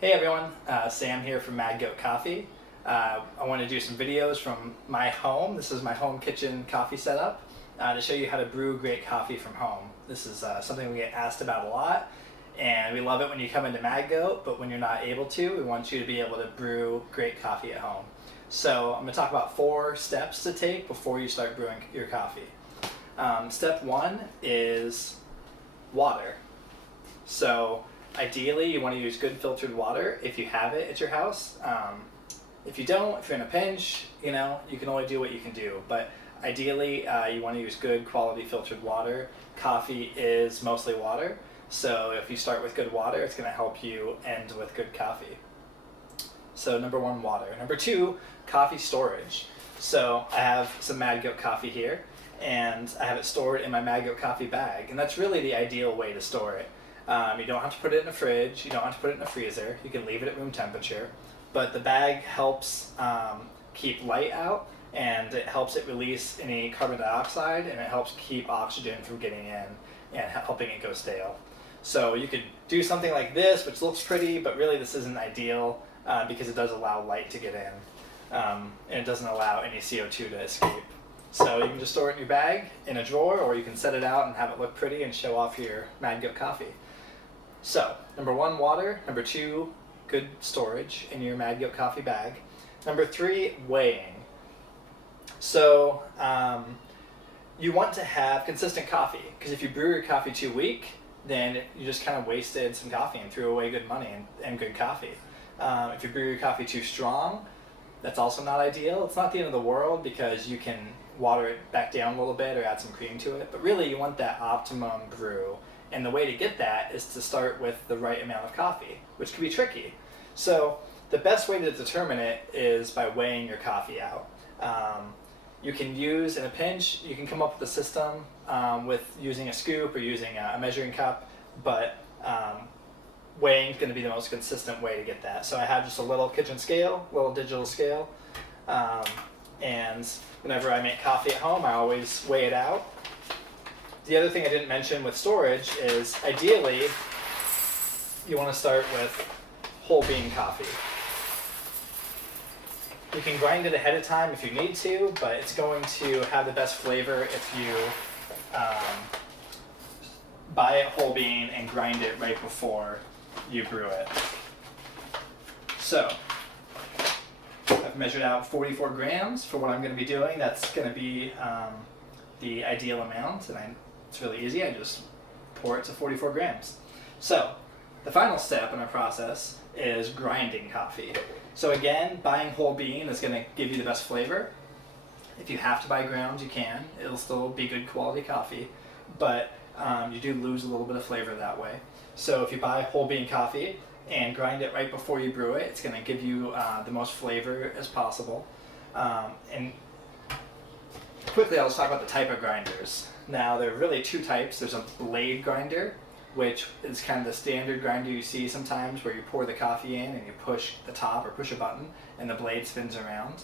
Hey everyone, Sam here from Mad Goat Coffee. I want to do some videos from my home. This is my home kitchen coffee setup to show you how to brew great coffee from home. This is something we get asked about a lot, and we love it when you come into Mad Goat, but when you're not able to, we want you to be able to brew great coffee at home. So I'm going to talk about 4 steps to take before you start brewing your coffee. Step 1 is water. So ideally, you want to use good filtered water if you have it at your house. If you don't, if you're in a pinch, you can only do what you can do. But ideally, you want to use good quality filtered water. Coffee is mostly water, so if you start with good water, it's going to help you end with good coffee. So number 1, water. Number 2, coffee storage. So I have some Mad Goat coffee here, and I have it stored in my Mad Goat coffee bag, and that's really the ideal way to store it. You don't have to put it in a fridge, you don't have to put it in a freezer, you can leave it at room temperature, but the bag helps keep light out, and it helps it release any carbon dioxide, and it helps keep oxygen from getting in and helping it go stale. So you could do something like this, which looks pretty, but really this isn't ideal because it does allow light to get in, and it doesn't allow any CO2 to escape. So you can just store it in your bag, in a drawer, or you can set it out and have it look pretty and show off your Mad Goat coffee. So, number 1, water. Number 2, good storage in your Mad Goat coffee bag. Number 3, weighing. So, you want to have consistent coffee, because if you brew your coffee too weak, then you just kind of wasted some coffee and threw away good money and good coffee. If you brew your coffee too strong, that's also not ideal. It's not the end of the world because you can water it back down a little bit or add some cream to it, but really you want that optimum brew. And the way to get that is to start with the right amount of coffee, which can be tricky. So the best way to determine it is by weighing your coffee out. You can use, in a pinch, you can come up with a system with using a scoop or using a measuring cup, but weighing is going to be the most consistent way to get that. So I have just a little kitchen scale, little digital scale, and whenever I make coffee at home, I always weigh it out. The other thing I didn't mention with storage is ideally you want to start with whole bean coffee. You can grind it ahead of time if you need to, but it's going to have the best flavor if you buy it whole bean and grind it right before you brew it. So I've measured out 44 grams for what I'm going to be doing. That's going to be the ideal amount, and it's really easy. I just pour it to 44 grams. So the final step in our process is grinding coffee. So again, buying whole bean is going to give you the best flavor. If you have to buy ground, you can. It'll still be good quality coffee, but you do lose a little bit of flavor that way. So if you buy whole bean coffee and grind it right before you brew it, it's going to give you the most flavor as possible. And quickly, I'll just talk about the type of grinders. Now, there are really 2 types. There's a blade grinder, which is kind of the standard grinder you see sometimes where you pour the coffee in and you push the top or push a button and the blade spins around.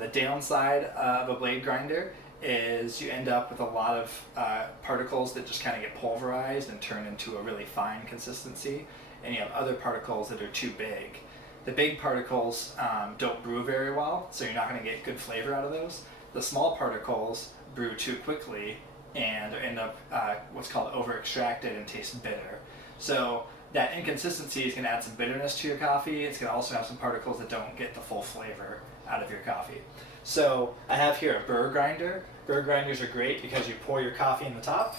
The downside of a blade grinder is you end up with a lot of particles that just kind of get pulverized and turn into a really fine consistency, and you have other particles that are too big. The big particles don't brew very well, so you're not going to get good flavor out of those. The small particles brew too quickly and end up what's called over-extracted and taste bitter. So that inconsistency is going to add some bitterness to your coffee. It's going to also have some particles that don't get the full flavor out of your coffee. So I have here a burr grinder. Burr grinders are great because you pour your coffee in the top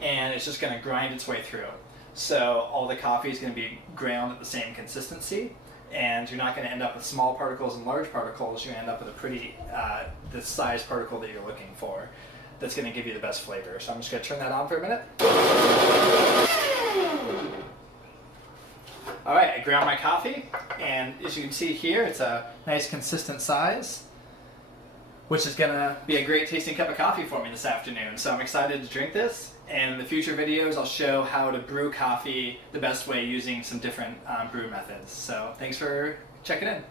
and it's just going to grind its way through. So all the coffee is going to be ground at the same consistency, and you're not going to end up with small particles and large particles. You end up with a pretty, the size particle that you're looking for that's going to give you the best flavor. So I'm just going to turn that on for a minute. All right, I ground my coffee, and as you can see here, it's a nice consistent size, which is going to be a great tasting cup of coffee for me this afternoon. So I'm excited to drink this, and in the future videos I'll show how to brew coffee the best way using some different brew methods. So thanks for checking in.